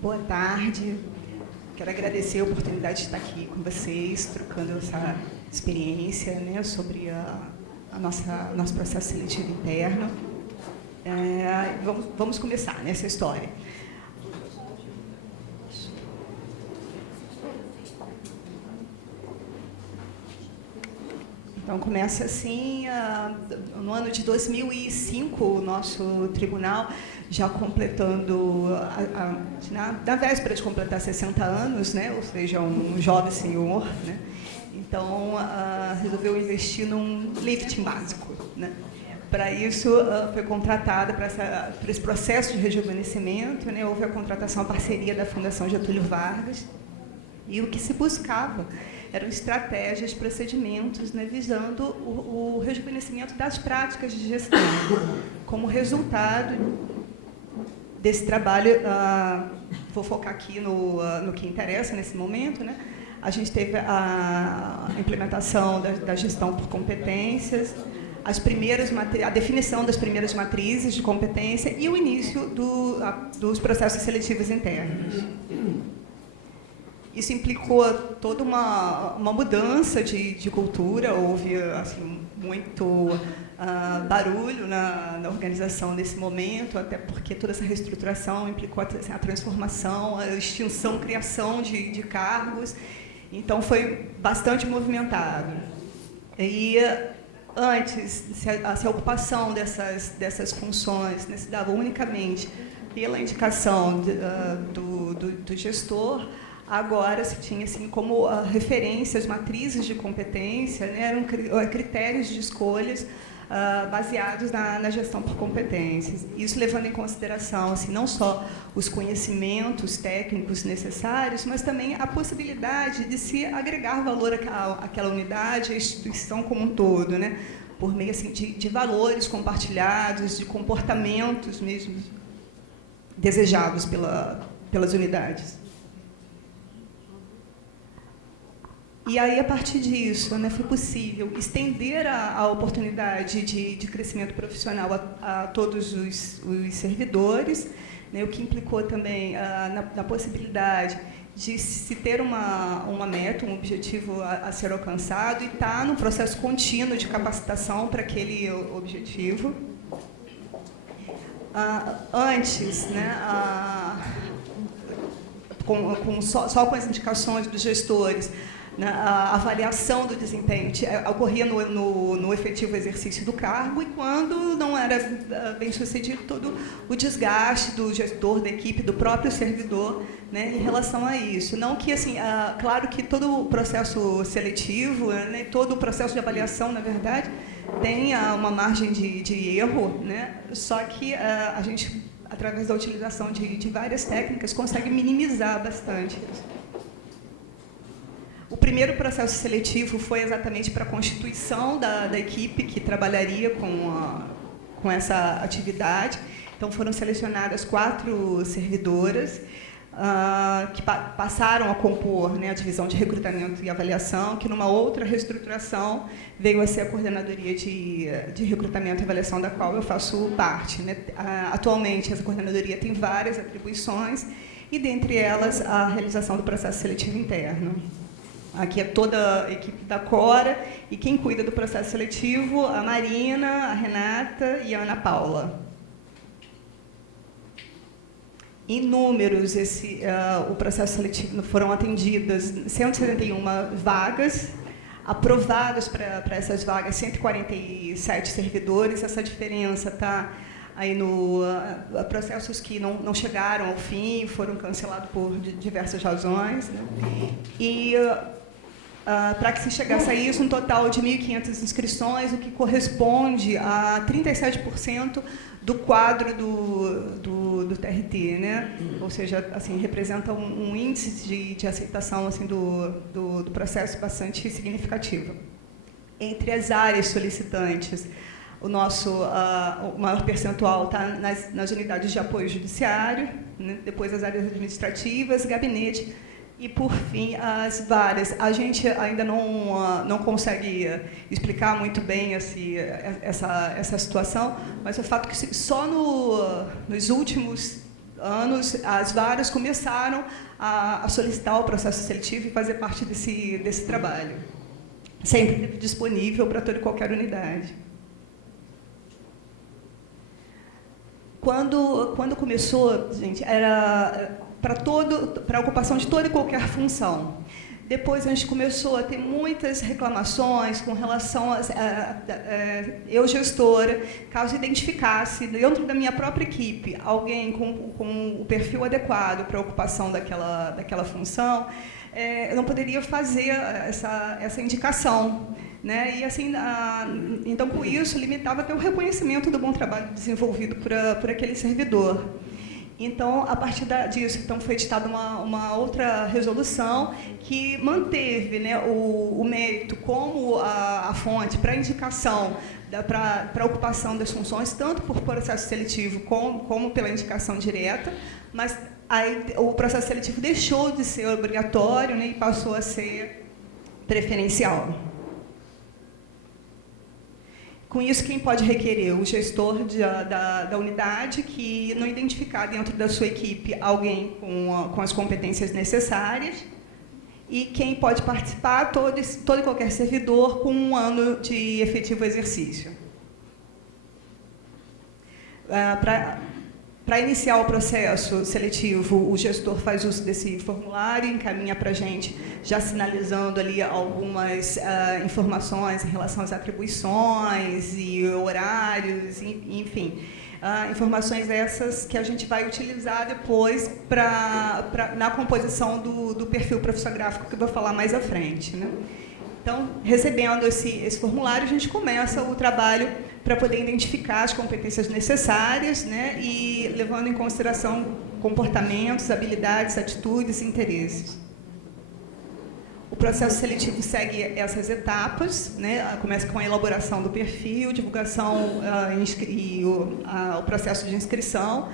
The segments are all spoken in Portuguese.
Boa tarde. Quero agradecer a oportunidade de estar aqui com vocês, trocando essa experiência, né, sobre nosso processo seletivo interno. Vamos começar nessa história. Então, começa assim, no ano de 2005, o nosso tribunal, já completando, na véspera de completar 60 anos, né, ou seja, um jovem senhor, né, então resolveu investir num lifting básico, né. Para isso, foi contratada, para esse processo de rejuvenescimento, né, houve a contratação, a parceria da Fundação Getúlio Vargas, e o que se buscava eram estratégias, procedimentos, né, visando o rejuvenescimento das práticas de gestão. Como resultado desse trabalho, vou focar aqui no que interessa nesse momento, né, a gente teve a implementação da gestão por competências, a definição das primeiras matrizes de competência e o início dos processos seletivos internos. Isso implicou toda uma mudança de cultura, houve assim, muito barulho na organização nesse momento, até porque toda essa reestruturação implicou assim, a transformação, a extinção, criação de cargos, então foi bastante movimentado. E antes, se a ocupação dessas funções, né, se dava unicamente pela indicação do gestor, agora se tinha assim, como referências, matrizes de competência, né, eram critérios de escolhas baseados na gestão por competências. Isso levando em consideração assim, não só os conhecimentos técnicos necessários, mas também a possibilidade de se agregar valor àquela unidade, à instituição como um todo, né, por meio assim, de valores compartilhados, de comportamentos mesmo desejados pelas unidades. E aí, a partir disso, né, foi possível estender a oportunidade de crescimento profissional a todos os servidores, né, o que implicou também na possibilidade de se ter uma meta, um objetivo a ser alcançado e estar num processo contínuo de capacitação para aquele objetivo. Antes, né, só com as indicações dos gestores, a avaliação do desempenho ocorria no efetivo exercício do cargo e, quando não era bem sucedido, todo o desgaste do gestor, da equipe, do próprio servidor, né, em relação a isso. Não que, assim, claro que todo o processo seletivo, né, todo o processo de avaliação, na verdade, tem uma margem de erro, né, só que a gente, através da utilização de várias técnicas, consegue minimizar bastante isso. O primeiro processo seletivo foi exatamente para a constituição da equipe que trabalharia com essa atividade. Então, foram selecionadas 4 servidoras que passaram a compor, né, a divisão de recrutamento e avaliação, que, numa outra reestruturação, veio a ser a coordenadoria de recrutamento e avaliação, da qual eu faço parte, né. Atualmente, essa coordenadoria tem várias atribuições, e, dentre elas, a realização do processo seletivo interno. Aqui é toda a equipe da Cora, e quem cuida do processo seletivo, a Marina, a Renata e a Ana Paula. Em números, o processo seletivo foram atendidas 171 vagas, aprovadas para essas vagas 147 servidores. Essa diferença está aí no processos que não chegaram ao fim, foram cancelados por diversas razões, né? E para que se chegasse a isso, um total de 1.500 inscrições, o que corresponde a 37% do quadro do TRT, né? Ou seja, assim, representa um índice de aceitação assim, do processo bastante significativo. Entre as áreas solicitantes, o maior percentual está nas unidades de apoio judiciário, né? Depois as áreas administrativas, gabinete e, por fim, as várias. A gente ainda não consegue explicar muito bem essa situação, mas o fato que só nos últimos anos, as varas começaram a solicitar o processo seletivo e fazer parte desse trabalho. Sempre disponível para toda e qualquer unidade. Quando começou, gente, era para a ocupação de toda e qualquer função. Depois a gente começou a ter muitas reclamações com relação a eu, gestora, caso identificasse dentro da minha própria equipe alguém com o perfil adequado para a ocupação daquela função, eu não poderia fazer essa indicação. Né? E, assim, então, com isso, limitava até o reconhecimento do bom trabalho desenvolvido por aquele servidor. Então, a partir disso, então, foi editada uma outra resolução que manteve, né, o mérito como a fonte para a indicação, para a ocupação das funções, tanto por processo seletivo como pela indicação direta, mas aí, o processo seletivo deixou de ser obrigatório, né, e passou a ser preferencial. Com isso, quem pode requerer? O gestor da unidade que não identificar dentro da sua equipe alguém com as competências necessárias, e quem pode participar? Todo e qualquer servidor com 1 ano de efetivo exercício. Para iniciar o processo seletivo, o gestor faz uso desse formulário e encaminha para a gente, já sinalizando ali algumas informações em relação às atribuições e horários, enfim. Informações essas que a gente vai utilizar depois na composição do perfil profissográfico, que eu vou falar mais à frente, né? Então, recebendo esse formulário, a gente começa o trabalho para poder identificar as competências necessárias, né, e levando em consideração comportamentos, habilidades, atitudes e interesses. O processo seletivo segue essas etapas, né, começa com a elaboração do perfil, divulgação e o processo de inscrição,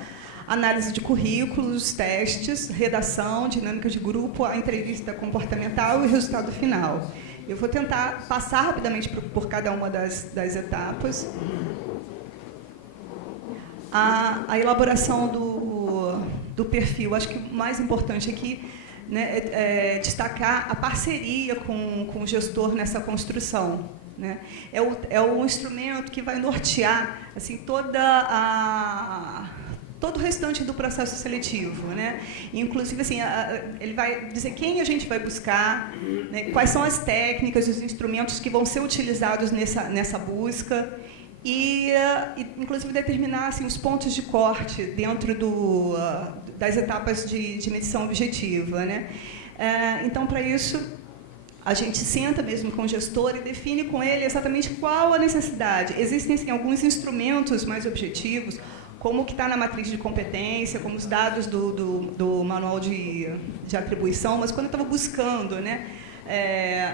análise de currículos, testes, redação, dinâmica de grupo, a entrevista comportamental e o resultado final. Eu vou tentar passar rapidamente por cada uma das etapas. A elaboração do perfil, acho que o mais importante aqui, né, é destacar a parceria com o gestor nessa construção. Né? É um instrumento que vai nortear assim, todo o restante do processo seletivo, né? Inclusive, assim, ele vai dizer quem a gente vai buscar, né? Quais são as técnicas, os instrumentos que vão ser utilizados nessa busca e inclusive, determinar assim, os pontos de corte dentro das etapas de medição objetiva, né? Então, para isso, a gente senta mesmo com o gestor e define com ele exatamente qual a necessidade. Existem assim, alguns instrumentos mais objetivos, como o que está na matriz de competência, como os dados do manual de atribuição, mas quando eu estava buscando, né,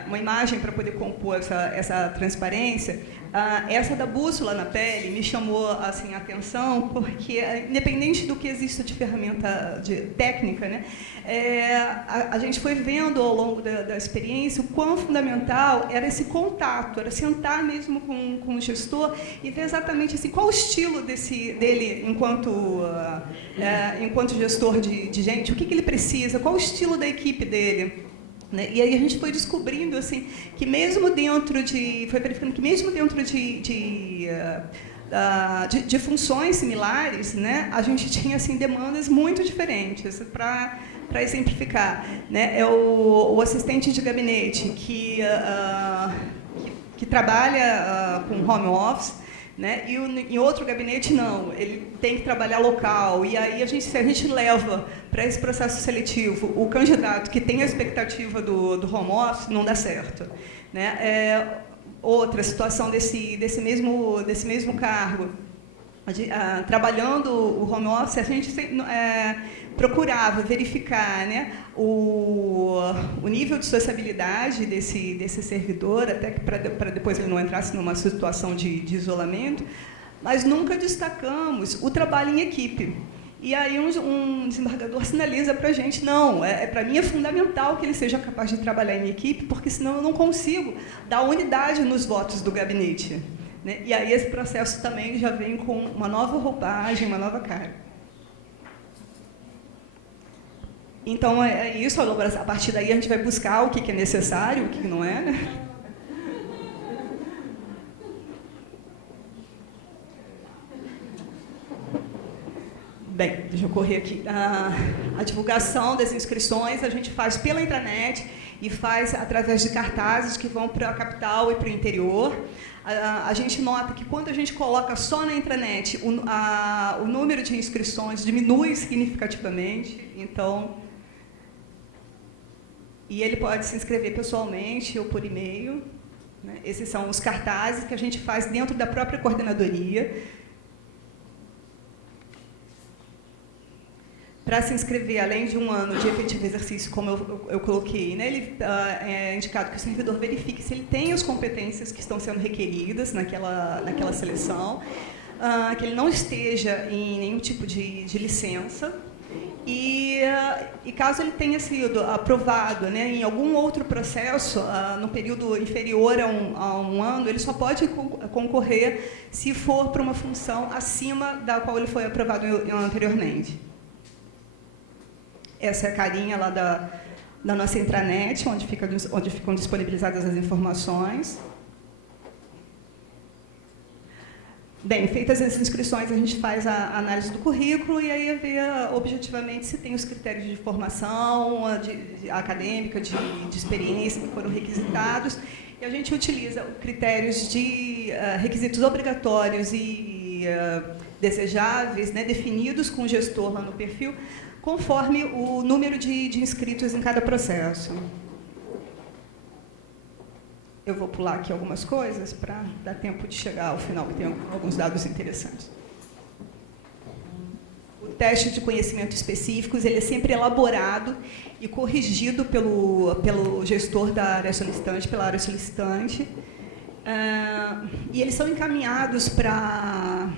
uma imagem para poder compor essa transparência, essa da bússola na pele me chamou assim, a atenção, porque, independente do que exista de ferramenta técnica, né, a gente foi vendo ao longo da experiência o quão fundamental era esse contato, era sentar mesmo com o gestor e ver exatamente assim, qual o estilo dele enquanto gestor de gente, o que ele precisa, qual o estilo da equipe dele. Né? E aí a gente foi descobrindo assim, que mesmo dentro foi verificando que mesmo dentro de funções similares, né, a gente tinha assim, demandas muito diferentes. Para exemplificar, né, é o assistente de gabinete que trabalha com home office, né? E em outro gabinete, não, ele tem que trabalhar local. E aí, se a gente leva para esse processo seletivo o candidato que tem a expectativa do home office, não dá certo. Né? Outra situação desse mesmo cargo, trabalhando o home office, a gente procurava verificar, né, o nível de sociabilidade desse servidor, até para depois ele não entrasse numa situação de isolamento, mas nunca destacamos o trabalho em equipe. E aí um desembargador sinaliza para a gente, não, para mim é fundamental que ele seja capaz de trabalhar em equipe, porque senão eu não consigo dar unidade nos votos do gabinete. Né? E aí esse processo também já vem com uma nova roupagem, uma nova cara. Então, é isso, a partir daí a gente vai buscar o que é necessário, o que não é, né? Bem, deixa eu correr aqui. A divulgação das inscrições a gente faz pela intranet e faz através de cartazes que vão para a capital e para o interior. A gente nota que quando a gente coloca só na intranet, o número de inscrições diminui significativamente. Então, e ele pode se inscrever pessoalmente ou por e-mail, né? Esses são os cartazes que a gente faz dentro da própria coordenadoria. Para se inscrever, além de um ano de efetivo exercício, como eu coloquei, né, ele é indicado que o servidor verifique se ele tem as competências que estão sendo requeridas naquela seleção, que ele não esteja em nenhum tipo de licença, e caso ele tenha sido aprovado, né, em algum outro processo, no período inferior a um ano, ele só pode concorrer se for para uma função acima da qual ele foi aprovado anteriormente. Essa é a carinha lá da nossa intranet, onde ficam disponibilizadas as informações. Bem, feitas as inscrições, a gente faz a análise do currículo e aí vê objetivamente se tem os critérios de formação, acadêmica, de experiência que foram requisitados. E a gente utiliza critérios de requisitos obrigatórios e desejáveis, né, definidos com o gestor lá no perfil, conforme o número de inscritos em cada processo. Eu vou pular aqui algumas coisas para dar tempo de chegar ao final, que tem alguns dados interessantes. O teste de conhecimentos específicos ele é sempre elaborado e corrigido pelo gestor da área solicitante, pela área solicitante, e eles são encaminhados para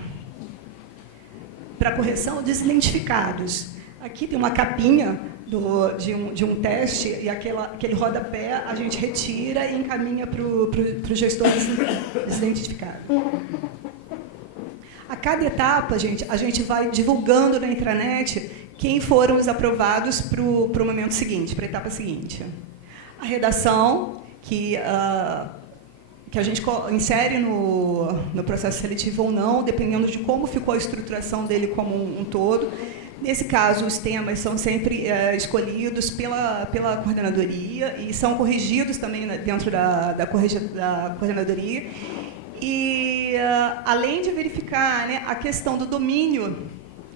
correção desidentificados. Aqui tem uma capinha de um teste e aquele rodapé a gente retira e encaminha para o gestor desidentificado. A cada etapa, a gente vai divulgando na intranet quem foram os aprovados para o momento seguinte, para a etapa seguinte. A redação, que a gente insere no processo seletivo ou não, dependendo de como ficou a estruturação dele como um todo. Nesse caso, os temas são sempre escolhidos pela coordenadoria e são corrigidos também dentro da coordenadoria. E, além de verificar, né, a questão do domínio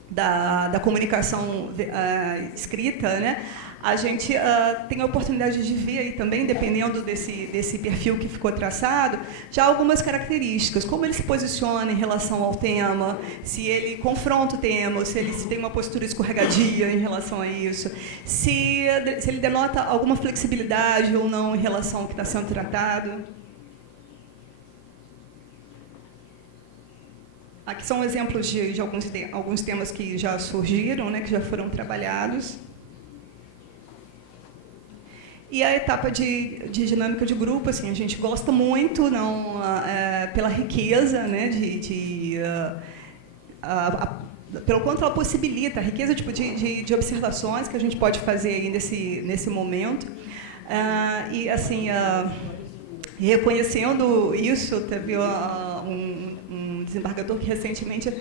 da comunicação escrita, né, a gente tem a oportunidade de ver aí também, dependendo desse perfil que ficou traçado, já algumas características, como ele se posiciona em relação ao tema, se ele confronta o tema, se ele tem uma postura escorregadia em relação a isso, se ele denota alguma flexibilidade ou não em relação ao que está sendo tratado. Aqui são exemplos de alguns temas que já surgiram, né, que já foram trabalhados. E a etapa de dinâmica de grupo, assim, a gente gosta muito, pela riqueza, né, pelo quanto ela possibilita, a riqueza de observações que a gente pode fazer aí nesse momento. E, assim, reconhecendo isso, teve um desembargador que recentemente...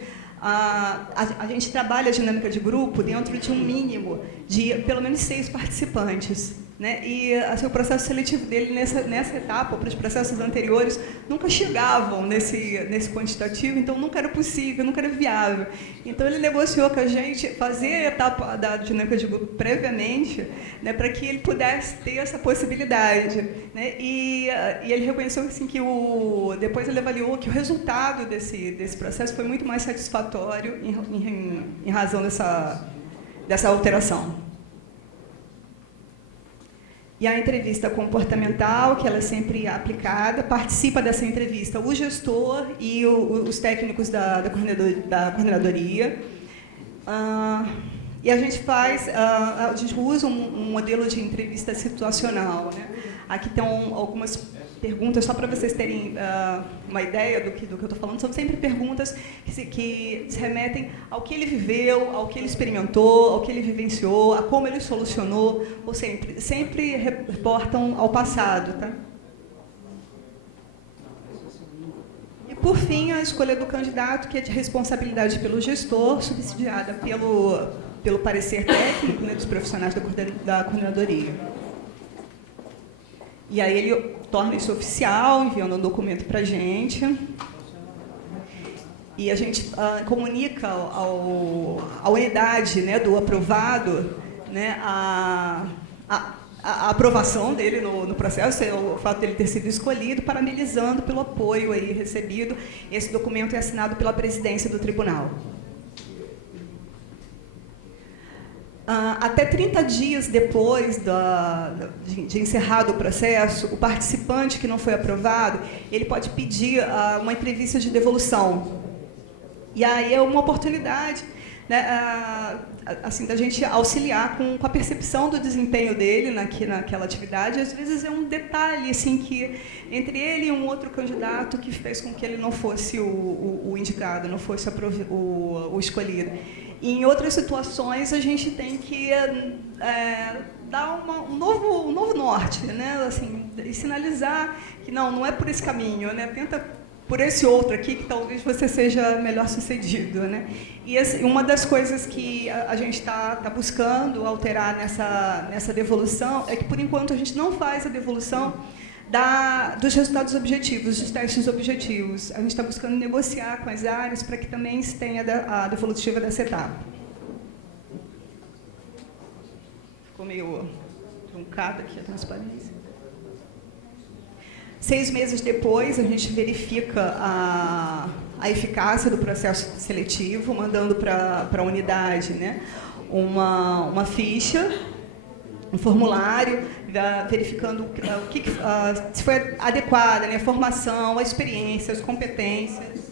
a gente trabalha a dinâmica de grupo dentro de um mínimo de pelo menos 6 participantes. Né? E assim, o processo seletivo dele nessa etapa, para os processos anteriores, nunca chegavam nesse quantitativo, então nunca era possível, nunca era viável. Então ele negociou com a gente fazer a etapa da dinâmica de grupo previamente, né, para que ele pudesse ter essa possibilidade. Né? E ele reconheceu assim, que depois ele avaliou que o resultado desse processo foi muito mais satisfatório em razão dessa alteração. E a entrevista comportamental, que ela é sempre aplicada, participa dessa entrevista o gestor e os técnicos da coordenadoria. E a gente usa um modelo de entrevista situacional. Né? Aqui estão algumas perguntas, só para vocês terem uma ideia do que eu estou falando, são sempre perguntas que se remetem ao que ele viveu, ao que ele experimentou, ao que ele vivenciou, a como ele solucionou, ou sempre reportam ao passado. Tá? E, por fim, a escolha do candidato, que é de responsabilidade pelo gestor, subsidiada pelo parecer técnico, né, dos profissionais da coordenadoria. E aí ele torna isso oficial, enviando um documento para a gente. E a gente comunica à unidade, né, do aprovado, né, a aprovação dele no processo, o fato dele ter sido escolhido, parabenizando pelo apoio aí recebido. Esse documento é assinado pela presidência do tribunal. Até 30 dias depois de encerrado o processo, o participante que não foi aprovado, ele pode pedir uma entrevista de devolução. E aí é uma oportunidade, né, assim, da gente auxiliar com a percepção do desempenho dele naquela atividade. Às vezes é um detalhe assim, que entre ele e um outro candidato que fez com que ele não fosse o indicado, não fosse o escolhido. E em outras situações, a gente tem que dar um novo norte, né? Assim, e sinalizar que não é por esse caminho, né? Tenta por esse outro aqui, que talvez você seja melhor sucedido, né? E uma das coisas que a gente está buscando alterar nessa devolução é que, por enquanto, a gente não faz a devolução dos resultados objetivos, dos testes objetivos. A gente está buscando negociar com as áreas para que também se tenha a devolutiva dessa etapa. Ficou meio truncada aqui a transparência. 6 meses depois, a gente verifica a eficácia do processo seletivo, mandando para a unidade, né, uma ficha, um formulário, verificando se foi adequada, né, a formação, a experiência, as competências.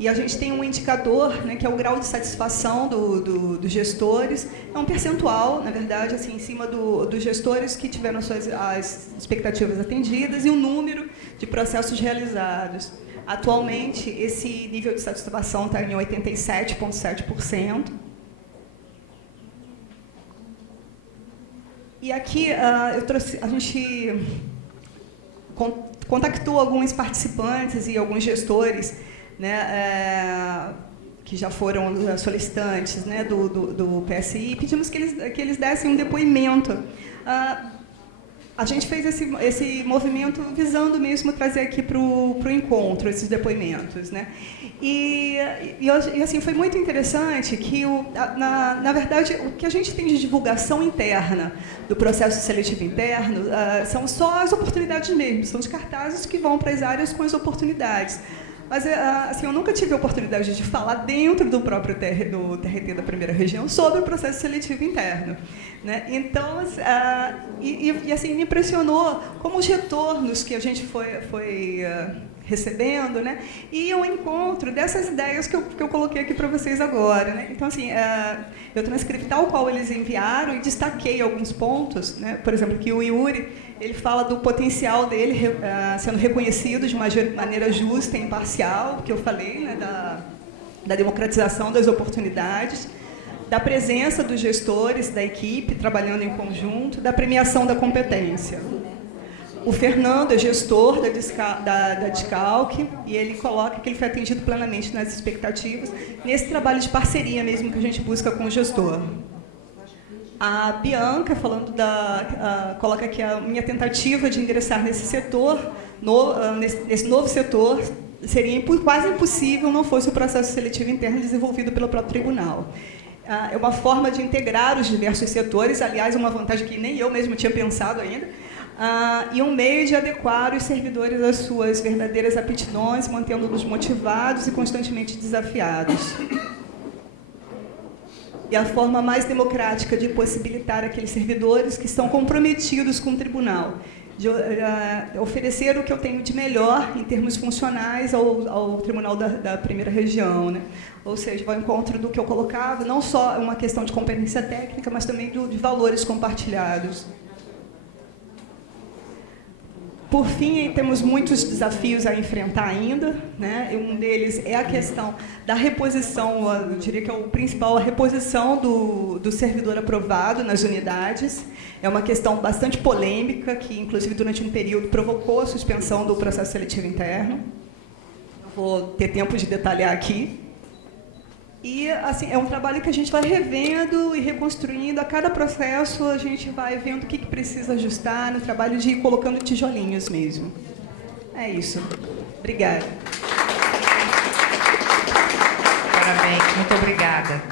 E a gente tem um indicador, né, que é o grau de satisfação dos gestores. É um percentual, na verdade, assim, em cima dos gestores que tiveram as expectativas atendidas e o número de processos realizados. Atualmente, esse nível de satisfação está em 87,7%. E aqui a gente contactou alguns participantes e alguns gestores, né, que já foram solicitantes, né, do PSI, e pedimos que eles dessem um depoimento. A gente fez esse movimento visando mesmo trazer aqui para o encontro esses depoimentos, né? E assim, foi muito interessante que, na verdade, o que a gente tem de divulgação interna do processo seletivo interno são só as oportunidades mesmo, são os cartazes que vão para as áreas com as oportunidades. Mas, assim, eu nunca tive a oportunidade de falar dentro do próprio do TRT da primeira região sobre o processo seletivo interno, né? Então, assim, me impressionou como os retornos que a gente foi recebendo, né, e o encontro dessas ideias que eu coloquei aqui para vocês agora, né? Então, assim, eu transcrevi tal qual eles enviaram e destaquei alguns pontos, né? Por exemplo, que o Yuri, ele fala do potencial dele sendo reconhecido de uma maneira justa e imparcial, que eu falei, né, da democratização das oportunidades, da presença dos gestores, da equipe trabalhando em conjunto, da premiação da competência. O Fernando é gestor da Discalc e ele coloca que ele foi atendido plenamente nas expectativas, nesse trabalho de parceria mesmo que a gente busca com o gestor. A Bianca, coloca aqui a minha tentativa de ingressar nesse setor, nesse novo setor, seria quase impossível não fosse o processo seletivo interno desenvolvido pelo próprio tribunal. É uma forma de integrar os diversos setores, aliás, uma vantagem que nem eu mesmo tinha pensado ainda, e um meio de adequar os servidores às suas verdadeiras aptidões, mantendo-os motivados e constantemente desafiados. E a forma mais democrática de possibilitar aqueles servidores que estão comprometidos com o tribunal, de oferecer o que eu tenho de melhor em termos funcionais ao Tribunal da Primeira Região, né? Ou seja, vai ao encontro do que eu colocava, não só uma questão de competência técnica, mas também de valores compartilhados. Por fim, temos muitos desafios a enfrentar ainda, né? Um deles é a questão da reposição, eu diria que é o principal, a reposição do servidor aprovado nas unidades. É uma questão bastante polêmica, que inclusive durante um período provocou a suspensão do processo seletivo interno. Não vou ter tempo de detalhar aqui. E, assim, é um trabalho que a gente vai revendo e reconstruindo. A cada processo, a gente vai vendo o que precisa ajustar no trabalho de ir colocando tijolinhos mesmo. É isso. Obrigada. Parabéns, muito obrigada.